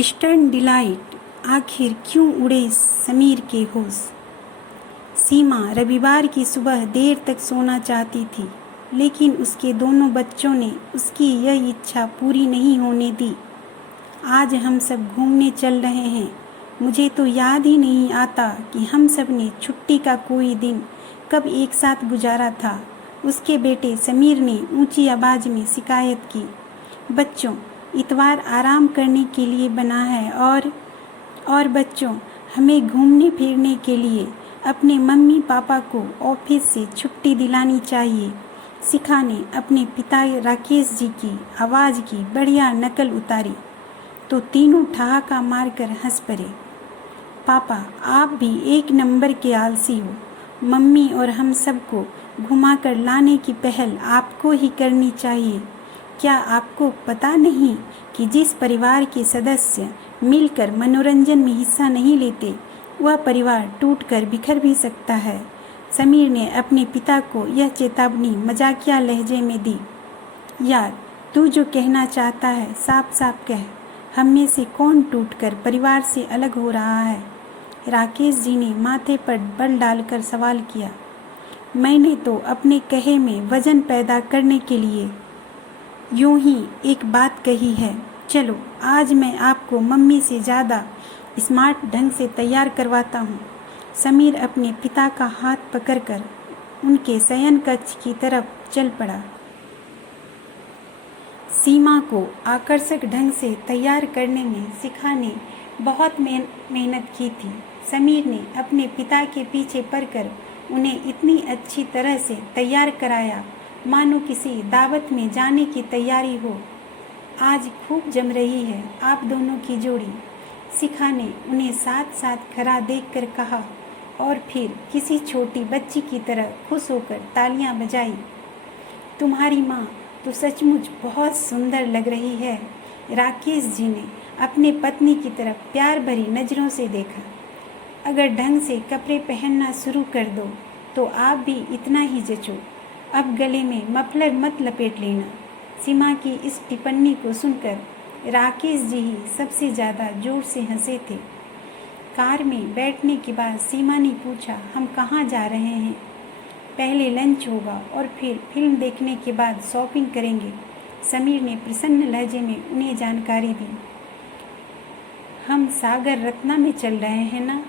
Eastern delight, आखिर क्यों उड़े समीर के होश। सीमा रविवार की सुबह देर तक सोना चाहती थी, लेकिन उसके दोनों बच्चों ने उसकी यह इच्छा पूरी नहीं होने दी। आज हम सब घूमने चल रहे हैं। मुझे तो याद ही नहीं आता कि हम सब ने छुट्टी का कोई दिन कब एक साथ गुजारा था। उसके बेटे समीर ने ऊंची आवाज़ में शिकायत की, बच्चों, इतवार आराम करने के लिए बना है और बच्चों, हमें घूमने फिरने के लिए अपने मम्मी पापा को ऑफिस से छुट्टी दिलानी चाहिए। शिखा ने अपने पिता राकेश जी की आवाज़ की बढ़िया नकल उतारी तो तीनों ठहाका मारकर हंस पड़े। पापा, आप भी एक नंबर के आलसी हो। मम्मी और हम सबको घुमाकर लाने की पहल आपको ही करनी चाहिए। क्या आपको पता नहीं कि जिस परिवार के सदस्य मिलकर मनोरंजन में हिस्सा नहीं लेते, वह परिवार टूटकर बिखर भी सकता है। समीर ने अपने पिता को यह चेतावनी मजाकिया लहजे में दी। यार, तू जो कहना चाहता है साफ साफ कह। हम में से कौन टूटकर परिवार से अलग हो रहा है? राकेश जी ने माथे पर बल डालकर सवाल किया। मैंने तो अपने कहे में वजन पैदा करने के लिए यूं ही एक बात कही है। चलो, आज मैं आपको मम्मी से ज़्यादा स्मार्ट ढंग से तैयार करवाता हूँ। समीर अपने पिता का हाथ पकड़कर उनके शयन कक्ष की तरफ चल पड़ा। सीमा को आकर्षक ढंग से तैयार करने में शिखा ने बहुत मेहनत की थी। समीर ने अपने पिता के पीछे पड़कर उन्हें इतनी अच्छी तरह से तैयार कराया मानो किसी दावत में जाने की तैयारी हो। आज खूब जम रही है आप दोनों की जोड़ी, शिखा ने उन्हें साथ साथ खड़ा देखकर कहा और फिर किसी छोटी बच्ची की तरह खुश होकर तालियां बजाई। तुम्हारी माँ तो सचमुच बहुत सुंदर लग रही है। राकेश जी ने अपने पत्नी की तरफ प्यार भरी नज़रों से देखा। अगर ढंग से कपड़े पहनना शुरू कर दो तो आप भी इतना ही जचो। अब गले में मफलर मत लपेट लेना। सीमा की इस टिप्पणी को सुनकर राकेश जी ही सबसे ज़्यादा जोर से हंसे थे। कार में बैठने के बाद सीमा ने पूछा, हम कहाँ जा रहे हैं? पहले लंच होगा और फिर फिल्म देखने के बाद शॉपिंग करेंगे। समीर ने प्रसन्न लहजे में उन्हें जानकारी दी। हम सागर रत्ना में चल रहे हैं ना?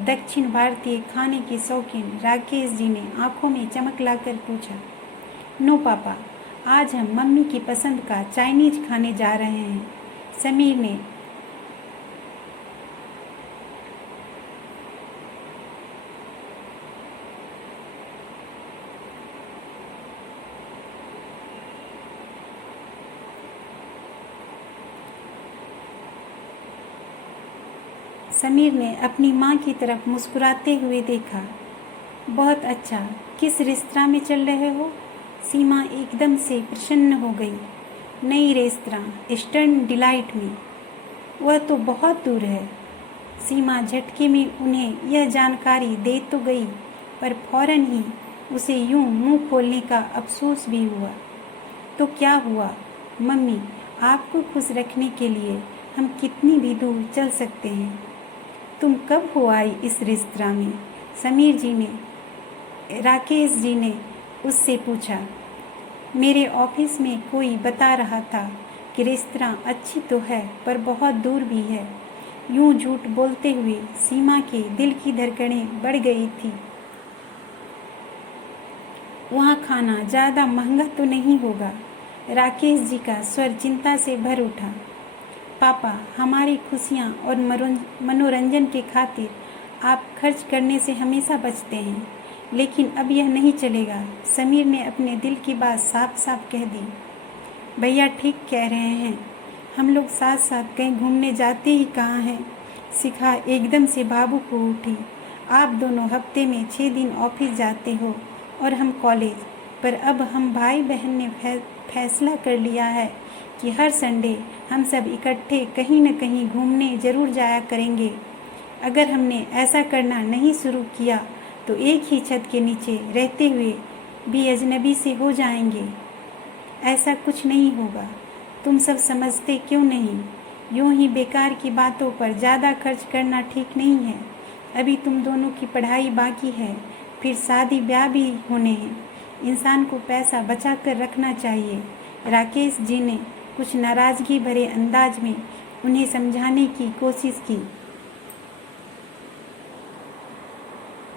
दक्षिण भारतीय खाने के शौकीन राकेश जी ने आंखों में चमक लाकर पूछा। नो पापा, आज हम मम्मी की पसंद का चाइनीज खाने जा रहे हैं। समीर ने अपनी माँ की तरफ मुस्कुराते हुए देखा। बहुत अच्छा, किस रेस्तरां में चल रहे हो? सीमा एकदम से प्रसन्न हो गई। नई रेस्तरां ईस्टर्न डिलाइट में। वह तो बहुत दूर है। सीमा झटके में उन्हें यह जानकारी दे तो गई, पर फौरन ही उसे यूं मुंह खोलने का अफसोस भी हुआ। तो क्या हुआ मम्मी, आपको खुश रखने के लिए हम कितनी भी दूर चल सकते हैं। तुम कब हो आई इस रेस्तरां में? राकेश जी ने उससे पूछा। मेरे ऑफिस में कोई बता रहा था कि रेस्तरां अच्छी तो है पर बहुत दूर भी है। यूं झूठ बोलते हुए सीमा के दिल की धड़कनें बढ़ गई थी। वहाँ खाना ज़्यादा महंगा तो नहीं होगा? राकेश जी का स्वर चिंता से भर उठा। पापा, हमारी खुशियाँ और मनोरंजन के खातिर आप खर्च करने से हमेशा बचते हैं, लेकिन अब यह नहीं चलेगा। समीर ने अपने दिल की बात साफ साफ कह दी। भैया ठीक कह रहे हैं, हम लोग साथ साथ कहीं घूमने जाते ही कहाँ हैं। शिखा एकदम से भावुक हो उठी। आप दोनों हफ्ते में 6 दिन ऑफिस जाते हो और हम कॉलेज, पर अब हम भाई बहन ने फैसला कर लिया है कि हर संडे हम सब इकट्ठे कहीं न कहीं घूमने ज़रूर जाया करेंगे। अगर हमने ऐसा करना नहीं शुरू किया तो एक ही छत के नीचे रहते हुए भी अजनबी से हो जाएंगे। ऐसा कुछ नहीं होगा। तुम सब समझते क्यों नहीं? यूं ही बेकार की बातों पर ज़्यादा खर्च करना ठीक नहीं है। अभी तुम दोनों की पढ़ाई बाकी है, फिर शादी ब्याह भी होने हैं। इंसान को पैसा बचा कर रखना चाहिए। राकेश जी ने कुछ नाराज़गी भरे अंदाज में उन्हें समझाने की कोशिश की।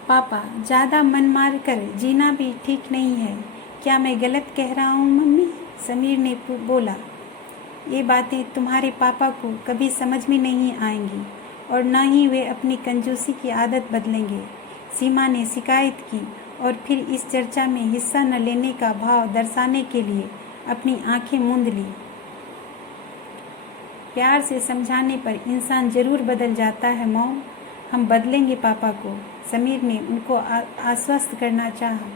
पापा, ज़्यादा मन मार कर जीना भी ठीक नहीं है। क्या मैं गलत कह रहा हूँ मम्मी? समीर ने बोला। ये बातें तुम्हारे पापा को कभी समझ में नहीं आएंगी और न ही वे अपनी कंजूसी की आदत बदलेंगे। सीमा ने शिकायत की और फिर इस चर्चा में हिस्सा न लेने का भाव दर्शाने के लिए अपनी आंखें मूंद ली। प्यार से समझाने पर इंसान जरूर बदल जाता है मॉम। हम बदलेंगे पापा को, समीर ने उनको आश्वस्त करना चाहा।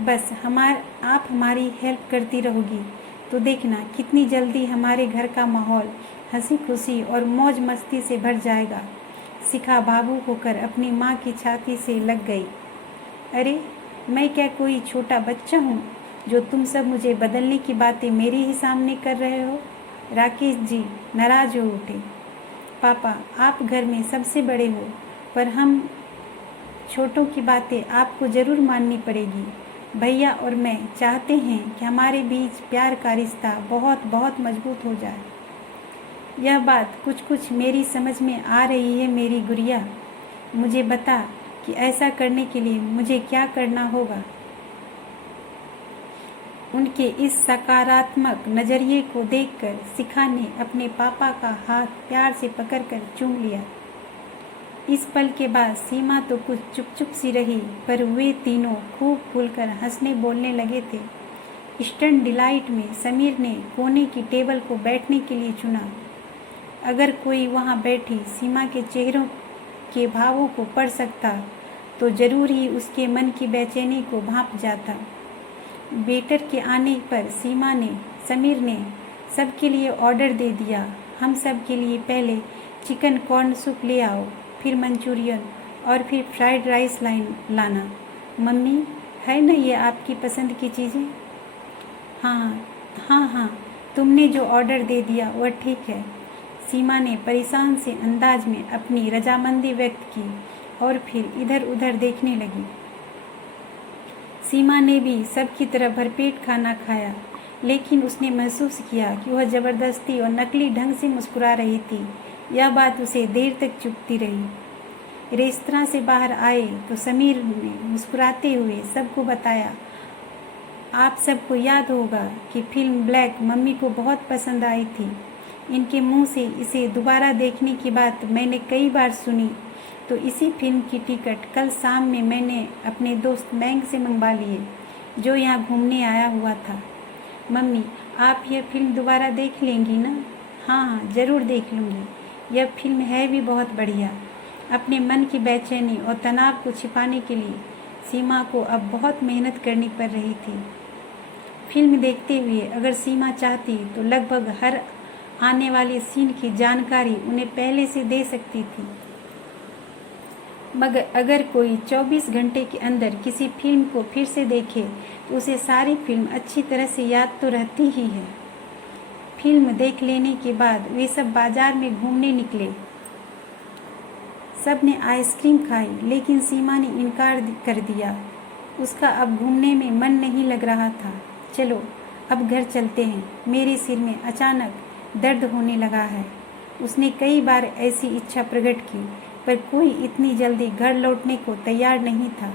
बस आप हमारी हेल्प करती रहोगी तो देखना कितनी जल्दी हमारे घर का माहौल हंसी खुशी और मौज मस्ती से भर जाएगा। शिखा भावुक होकर अपनी माँ की छाती से लग गई। अरे, मैं क्या कोई छोटा बच्चा हूँ जो तुम सब मुझे बदलने की बातें मेरे ही सामने कर रहे हो? राकेश जी नाराज हो उठे। पापा, आप घर में सबसे बड़े हो, पर हम छोटों की बातें आपको जरूर माननी पड़ेगी। भैया और मैं चाहते हैं कि हमारे बीच प्यार का रिश्ता बहुत बहुत मजबूत हो जाए। यह बात कुछ कुछ मेरी समझ में आ रही है मेरी गुड़िया। मुझे बता कि ऐसा करने के लिए मुझे क्या करना होगा। उनके इस सकारात्मक नज़रिए को देखकर शिखा ने अपने पापा का हाथ प्यार से पकड़कर चूम लिया। इस पल के बाद सीमा तो कुछ चुप चुप सी रही, पर वे तीनों खूब खुलकर हंसने बोलने लगे थे। ईस्टर्न डिलाइट में समीर ने कोने की टेबल को बैठने के लिए चुना। अगर कोई वहां बैठी सीमा के चेहरों के भावों को पढ़ सकता तो जरूर ही उसके मन की बेचैनी को भांप जाता। वेटर के आने पर समीर ने सबके लिए ऑर्डर दे दिया। हम सब के लिए पहले चिकन कॉर्न सूप ले आओ, फिर मंचूरियन और फिर फ्राइड राइस लाना। मम्मी, है ना ये आपकी पसंद की चीज़ें? हाँ, तुमने जो ऑर्डर दे दिया वह ठीक है। सीमा ने परेशान से अंदाज में अपनी रजामंदी व्यक्त की और फिर इधर उधर देखने लगी। सीमा ने भी सबकी तरह भरपेट खाना खाया, लेकिन उसने महसूस किया कि वह ज़बरदस्ती और नकली ढंग से मुस्कुरा रही थी। यह बात उसे देर तक चुभती रही। रेस्तरां से बाहर आए तो समीर ने मुस्कुराते हुए सबको बताया, आप सबको याद होगा कि फिल्म ब्लैक मम्मी को बहुत पसंद आई थी। इनके मुंह से इसे दोबारा देखने की बात मैंने कई बार सुनी, तो इसी फिल्म की टिकट कल शाम में मैंने अपने दोस्त मैंग से मंगवा लिए, जो यहाँ घूमने आया हुआ था। मम्मी, आप यह फिल्म दोबारा देख लेंगी ना? हाँ, ज़रूर देख लूँगी। यह फिल्म है भी बहुत बढ़िया। अपने मन की बेचैनी और तनाव को छिपाने के लिए सीमा को अब बहुत मेहनत करनी पड़ रही थी। फिल्म देखते हुए अगर सीमा चाहती तो लगभग हर आने वाले सीन की जानकारी उन्हें पहले से दे सकती थी, मगर अगर कोई 24 घंटे के अंदर किसी फिल्म को फिर से देखे तो उसे सारी फिल्म अच्छी तरह से याद तो रहती ही है। फिल्म देख लेने के बाद वे सब बाजार में घूमने निकले। सब ने आइसक्रीम खाई, लेकिन सीमा ने इनकार कर दिया। उसका अब घूमने में मन नहीं लग रहा था। चलो अब घर चलते हैं, मेरे सिर में अचानक दर्द होने लगा है। उसने कई बार ऐसी इच्छा प्रकट की, पर कोई इतनी जल्दी घर लौटने को तैयार नहीं था।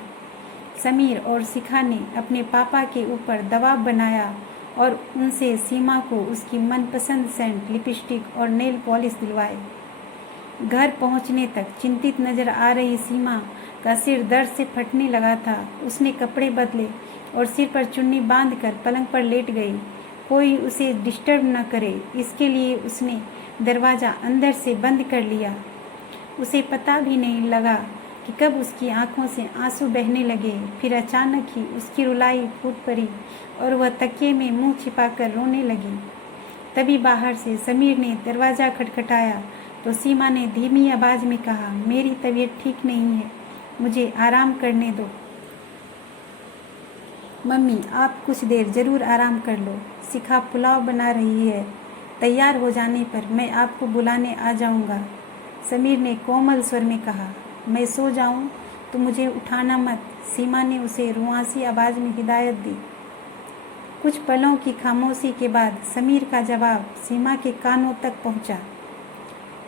समीर और शिखा ने अपने पापा के ऊपर दबाव बनाया और उनसे सीमा को उसकी मनपसंद सेंट, लिपस्टिक और नेल पॉलिश दिलवाए। घर पहुंचने तक चिंतित नजर आ रही सीमा का सिर दर्द से फटने लगा था। उसने कपड़े बदले और सिर पर चुन्नी बांधकर पलंग पर लेट गई। कोई उसे डिस्टर्ब न करे, इसके लिए उसने दरवाज़ा अंदर से बंद कर लिया। उसे पता भी नहीं लगा कि कब उसकी आंखों से आंसू बहने लगे। फिर अचानक ही उसकी रुलाई फूट पड़ी और वह तकिए में मुंह छिपाकर रोने लगी। तभी बाहर से समीर ने दरवाज़ा खटखटाया तो सीमा ने धीमी आवाज़ में कहा, मेरी तबीयत ठीक नहीं है, मुझे आराम करने दो। मम्मी, आप कुछ देर ज़रूर आराम कर लो। शिखा पुलाव बना रही है, तैयार हो जाने पर मैं आपको बुलाने आ जाऊंगा। समीर ने कोमल स्वर में कहा। मैं सो जाऊं तो मुझे उठाना मत, सीमा ने उसे रुआंसी आवाज़ में हिदायत दी। कुछ पलों की खामोशी के बाद समीर का जवाब सीमा के कानों तक पहुंचा।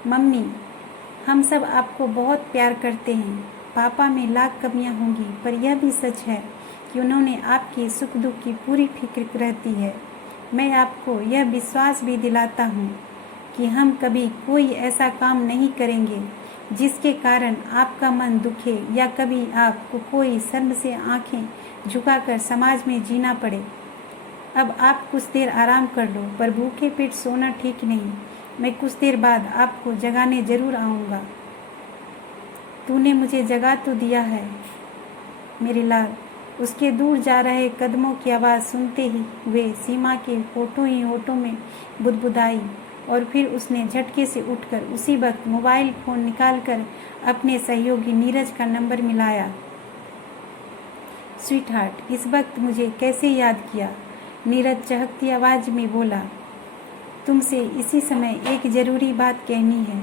मम्मी, हम सब आपको बहुत प्यार करते हैं। पापा में लाख कमियां होंगी, पर यह भी सच है कि उन्होंने आपके सुख दुख की पूरी फिक्र रहती है। मैं आपको यह विश्वास भी दिलाता हूँ कि हम कभी कोई ऐसा काम नहीं करेंगे जिसके कारण आपका मन दुखे या कभी आपको कोई शर्म से आंखें झुकाकर समाज में जीना पड़े। अब आप कुछ देर आराम कर लो, पर भूखे पेट सोना ठीक नहीं। मैं कुछ देर बाद आपको जगाने जरूर आऊँगा। तूने मुझे जगा तो दिया है मेरे लाल। उसके दूर जा रहे कदमों की आवाज़ सुनते ही वे सीमा के होठों ही होठों में बुदबुदाई और फिर उसने झटके से उठकर उसी वक्त मोबाइल फ़ोन निकालकर अपने सहयोगी नीरज का नंबर मिलाया। स्वीट हार्ट, इस वक्त मुझे कैसे याद किया? नीरज चहकती आवाज़ में बोला। तुमसे इसी समय एक ज़रूरी बात कहनी है,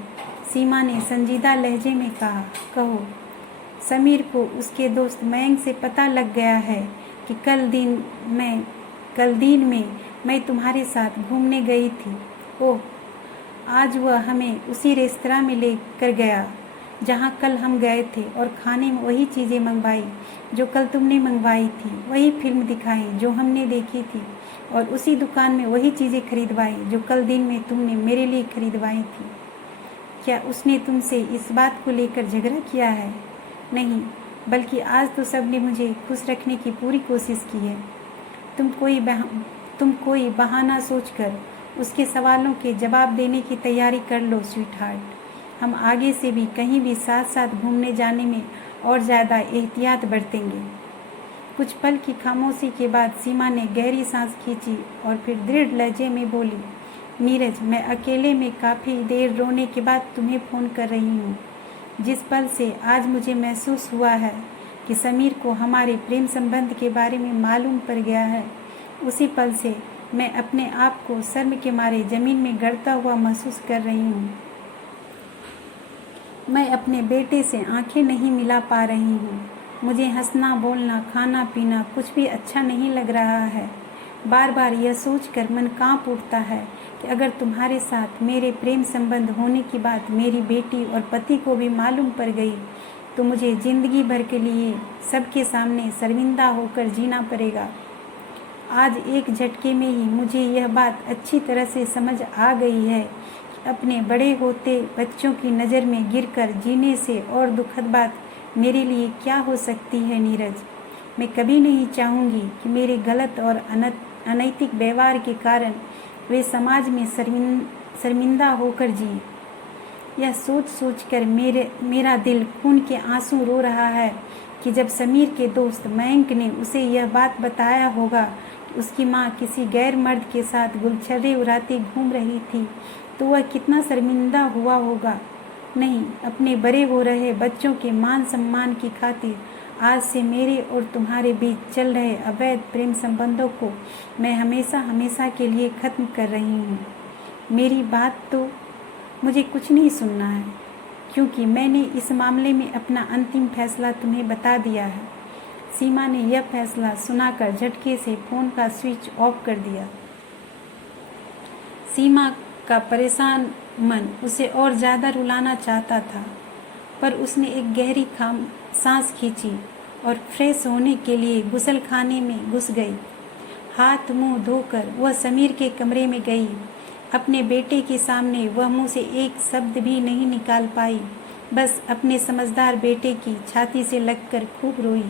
सीमा ने संजीदा लहजे में कहा। कहो। समीर को उसके दोस्त मयंक से पता लग गया है कि कल दिन में मैं तुम्हारे साथ घूमने गई थी। ओह, आज वह हमें उसी रेस्तरां में ले कर गया जहां कल हम गए थे और खाने में वही चीज़ें मंगवाई जो कल तुमने मंगवाई थी, वही फिल्म दिखाई जो हमने देखी थी और उसी दुकान में वही चीज़ें खरीदवाई जो कल दिन में तुमने मेरे लिए खरीदवाई थी। क्या उसने तुमसे इस बात को लेकर झगड़ा किया है? नहीं, बल्कि आज तो सबने मुझे खुश रखने की पूरी कोशिश की है। तुम कोई बहाना सोचकर उसके सवालों के जवाब देने की तैयारी कर लो स्वीट हार्ट। हम आगे से भी कहीं भी साथ साथ घूमने जाने में और ज़्यादा एहतियात बरतेंगे। कुछ पल की खामोशी के बाद सीमा ने गहरी सांस खींची और फिर दृढ़ लहजे में बोली। नीरज, मैं अकेले में काफ़ी देर रोने के बाद तुम्हें फ़ोन कर रही हूँ। जिस पल से आज मुझे महसूस हुआ है कि समीर को हमारे प्रेम संबंध के बारे में मालूम पड़ गया है, उसी पल से मैं अपने आप को शर्म के मारे ज़मीन में गड़ता हुआ महसूस कर रही हूँ। मैं अपने बेटे से आंखें नहीं मिला पा रही हूँ। मुझे हंसना, बोलना, खाना पीना कुछ भी अच्छा नहीं लग रहा है। बार बार यह सोचकर मन कांप उठता है कि अगर तुम्हारे साथ मेरे प्रेम संबंध होने की बात मेरी बेटी और पति को भी मालूम पड़ गई तो मुझे ज़िंदगी भर के लिए सबके सामने शर्मिंदा होकर जीना पड़ेगा। आज एक झटके में ही मुझे यह बात अच्छी तरह से समझ आ गई है कि अपने बड़े होते बच्चों की नज़र में गिरकर जीने से और दुखद बात मेरे लिए क्या हो सकती है। नीरज, मैं कभी नहीं चाहूँगी कि मेरे गलत और अनैतिक व्यवहार के कारण वे समाज में शर्मिंदा होकर जिए। यह सोच सोचकर मेरा दिल खून के आंसू रो रहा है कि जब समीर के दोस्त मयंक ने उसे यह बात बताया होगा कि उसकी माँ किसी गैर मर्द के साथ गुलछर्रे उड़ाती घूम रही थी, तो वह कितना शर्मिंदा हुआ होगा। नहीं, अपने बड़े हो रहे बच्चों के मान सम्मान की खातिर आज से मेरे और तुम्हारे बीच चल रहे अवैध प्रेम संबंधों को मैं हमेशा हमेशा के लिए ख़त्म कर रही हूँ। मेरी बात तो मुझे कुछ नहीं सुनना है, क्योंकि मैंने इस मामले में अपना अंतिम फैसला तुम्हें बता दिया है। सीमा ने यह फैसला सुनाकर झटके से फ़ोन का स्विच ऑफ कर दिया। सीमा का परेशान मन उसे और ज़्यादा रुलाना चाहता था, पर उसने एक गहरी सांस खींची और फ्रेश होने के लिए गुसलखाने में घुस गई। हाथ मुंह धोकर वह समीर के कमरे में गई। अपने बेटे के सामने वह मुंह से एक शब्द भी नहीं निकाल पाई, बस अपने समझदार बेटे की छाती से लगकर खूब रोई।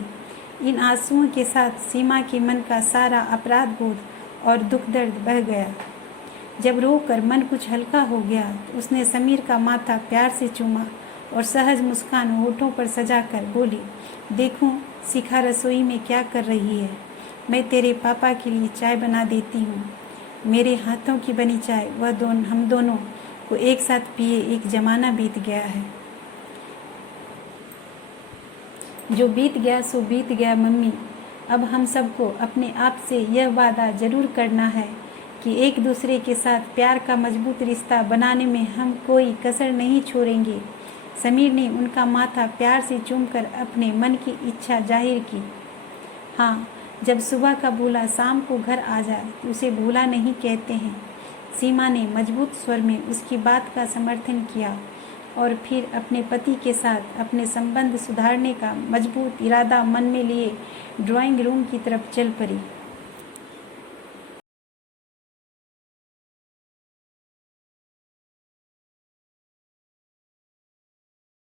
इन आंसुओं के साथ सीमा के मन का सारा अपराध बोध और दुख दर्द बह गया। जब रोकर मन कुछ हल्का हो गया तो उसने समीर का माथा प्यार से चूमा और सहज मुस्कान होठों पर सजाकर बोली, देखूं शिखा रसोई में क्या कर रही है। मैं तेरे पापा के लिए चाय बना देती हूँ। मेरे हाथों की बनी चाय हम दोनों को एक साथ पिए एक ज़माना बीत गया है। जो बीत गया सो बीत गया मम्मी। अब हम सबको अपने आप से यह वादा ज़रूर करना है कि एक दूसरे के साथ प्यार का मजबूत रिश्ता बनाने में हम कोई कसर नहीं छोड़ेंगे। समीर ने उनका माथा प्यार से चूमकर अपने मन की इच्छा जाहिर की। हाँ, जब सुबह का भूला शाम को घर आ जाए तो उसे भूला नहीं कहते हैं। सीमा ने मजबूत स्वर में उसकी बात का समर्थन किया और फिर अपने पति के साथ अपने संबंध सुधारने का मजबूत इरादा मन में लिए ड्राइंग रूम की तरफ चल पड़ी।